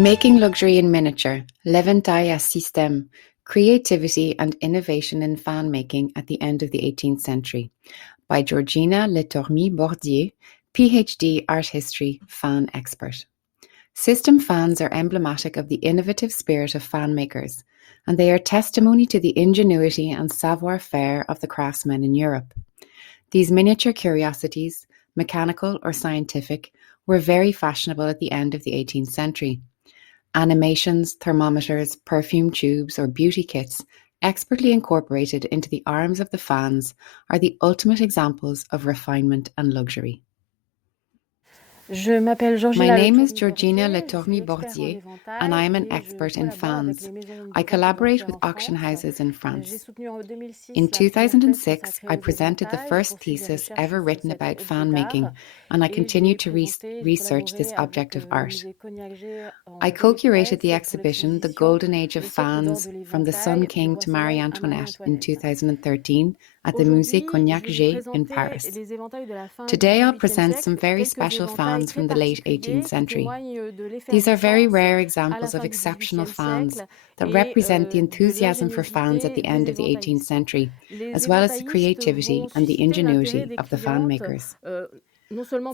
Making Luxury in Miniature, L'éventail à système, Creativity and Innovation in Fan Making at the End of the 18th Century, by Georgina Letourmy-Bordier, PhD Art History Fan Expert. System fans are emblematic of the innovative spirit of fan makers, and they are testimony to the ingenuity and savoir-faire of the craftsmen in Europe. These miniature curiosities, mechanical or scientific, were very fashionable at the end of the 18th century. Animations, thermometers, perfume tubes, or beauty kits, expertly incorporated into the arms of the fans, are the ultimate examples of refinement and luxury. My name is Georgina Letourmy-Bordier, and I am an expert in fans. I collaborate with auction houses in France. In 2006, I presented the first thesis ever written about fan making, and I continue to research this object of art. I co-curated the exhibition The Golden Age of Fans, from the Sun King to Marie Antoinette in 2013 at the Musée Cognac-G in Paris. Today I'll present some very special fans from the late 18th century. These are very rare examples of exceptional fans that represent the enthusiasm for fans at the end of the 18th century, as well as the creativity and the ingenuity of the fan makers.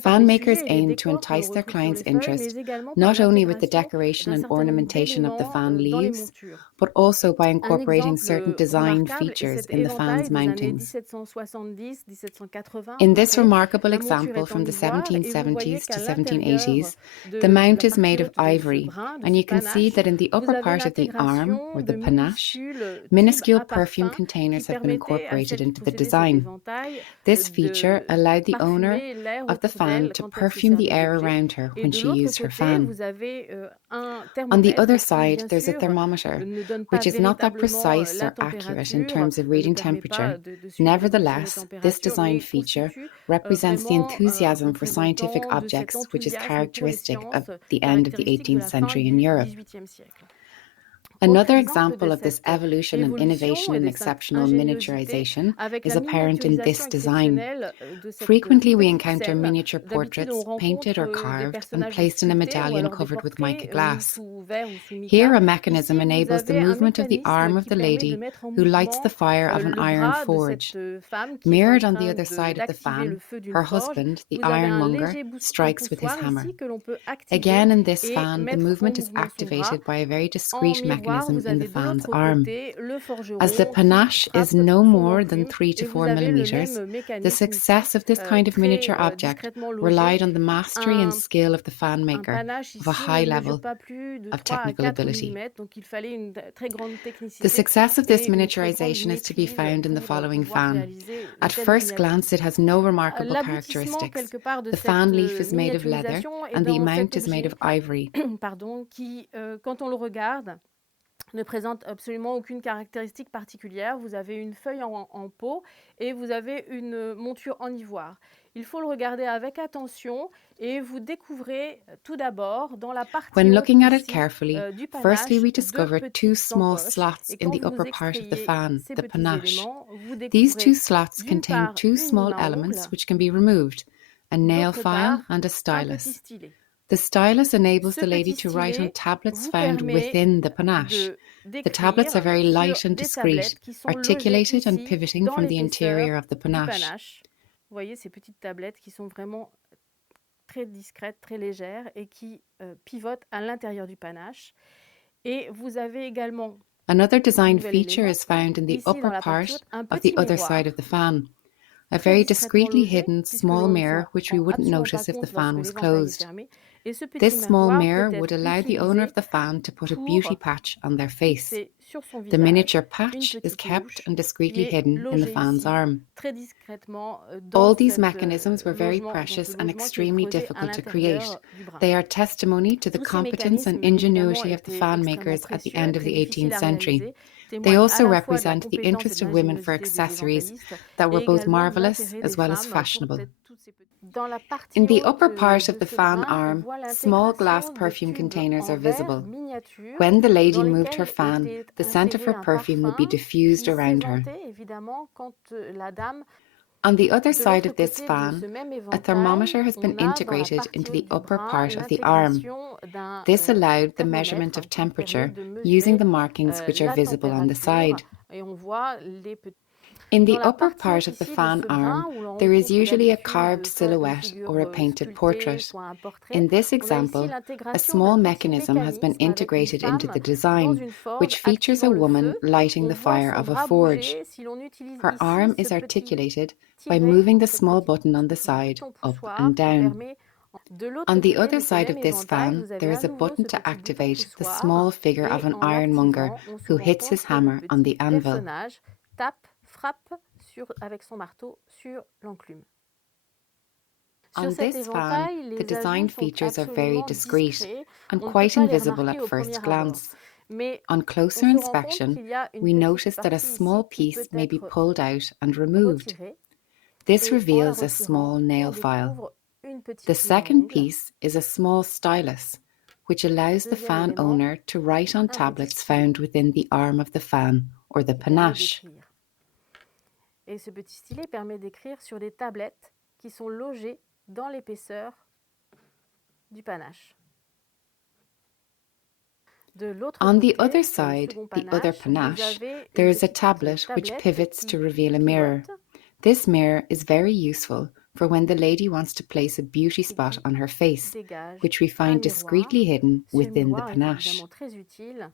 Fan makers aim to entice their clients' interest not only with the decoration and ornamentation of the fan leaves, but also by incorporating certain design features in the fan's mountings. In this remarkable example from the 1770s to 1780s, the mount is made of ivory, and you can see that in the upper part of the arm, or the panache, minuscule perfume containers have been incorporated into the design. This feature allowed the owner of the fan to perfume the air around her when she used her fan. On the other side, there's a thermometer, which is not that precise or accurate in terms of reading temperature. Nevertheless, this design feature represents the enthusiasm for scientific objects, which is characteristic of the end of the 18th century in Europe. Another example of this evolution and innovation in exceptional miniaturization is apparent in this design. Frequently we encounter miniature portraits painted or carved and placed in a medallion covered with mica glass. Here a mechanism enables the movement of the arm of the lady who lights the fire of an iron forge. Mirrored on the other side of the fan, her husband, the ironmonger, strikes with his hammer. Again in this fan, the movement is activated by a very discreet mechanism in the fan's arm. As the panache is no more than 3 to 4 millimeters, the success of this kind of miniature object relied on the mastery and skill of the fan maker, of a high level of technical ability. The success of this miniaturization is to be found in the following fan. At first glance, it has no remarkable characteristics. The fan leaf is made of leather and the mount is made of ivory. Ne présente absolument aucune caractéristique particulière. Vous avez une feuille en peau et vous avez une monture en ivoire. Il faut le regarder avec attention et vous découvrez tout d'abord dans la partie When looking at it carefully, firstly we discover two small slots in the upper part of the fan, the panache. These two slots contain two small elements which can be removed, a nail file and a stylus. The stylus enables the lady to write on tablets found within the panache. The tablets are very light and discreet, articulated and pivoting from the interior of the panache. Vous voyez ces petites tablettes qui sont vraiment très discrètes, très légères et qui pivotent à l'intérieur du panache. Et vous avez également Another design feature is found in the upper part of the other side of the fan. A very discreetly hidden small mirror which we wouldn't notice if the fan was closed. This small mirror would allow the owner of the fan to put a beauty patch on their face. The miniature patch is kept and discreetly hidden in the fan's arm. All these mechanisms were very precious and extremely difficult to create. They are testimony to the competence and ingenuity of the fan makers at the end of the 18th century. They also represent the interest of women for accessories that were both marvellous as well as fashionable. In the upper part of the fan arm, small glass perfume containers are visible. When the lady moved her fan, the scent of her perfume would be diffused around her. On the other De side l'autre of this côté de fan, ce même a éventail, thermometer has been on a dans la integrated partie into haute the du upper bras part of the arm. l'intégration d'un This allowed the measurement thermomètre of qui permet temperature de using mesurer the markings which are la visible on the température side. et on voit les petits. In Dans the la upper partie part haute of the ici de ce fan arm, bras où l'on there is rencontre usually a d'habitude carved soit une silhouette figure or a painted sculptée, portrait. soit un portrait, In this on a ici example, a l'intégration small d'un petit mechanism has been mécanisme avec une integrated into femme the dans design, une forge which features a activant le woman feu. lighting On the voit fire son of a bras forge. bouger. Si l'on utilise Her ici arm ce is petit articulated by tiret, moving the ce small petit button on the side, bouton up poussoir and qui down. permet. De l'autre On the côté other de ce side même of this éventail, fan, vous avez there à is a nouveau button ce to petit bouton activate the poussoir small figure of et an en ironmonger l'activant, on se who rend hits his compte que le hammer on petit the anvil. personnage frappe avec son marteau sur l'enclume. Sur On cet this fan, éventail, the les ajouts design sont features are very absolument discreet discrets. and On ne peut quite pas les invisible remarquer at au first premier abord. glance. Mais On on closer se rend compte inspection, qu'il y a une we petite notice that a partie small ici qui piece peut may be être pulled out and removed. retirée. This Et en la reveals a retirant, small on nail file. découvre une The petite ligne second longue. piece is a small stylus, which allows the Deuxième fan élément, owner to write on un petit tablets stylet found within the arm of the fan or the qui permet panache. d'écrire. Et ce petit stylet permet d'écrire sur des tablettes qui sont logées dans l'épaisseur du panache. De l'autre On the côté, other sur le side, second the other panache, vous panache, avez there une is a petite tablet which tablette pivots qui to reveal a mirror. pivote This mirror is very useful for when the lady wants to place a beauty et spot qui on her face, dégage which we un find miroir. discreetly hidden Ce within the miroir est panache. évidemment très utile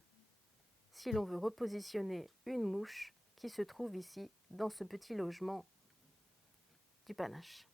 si l'on veut repositionner une mouche qui se trouve ici dans ce petit logement du panache.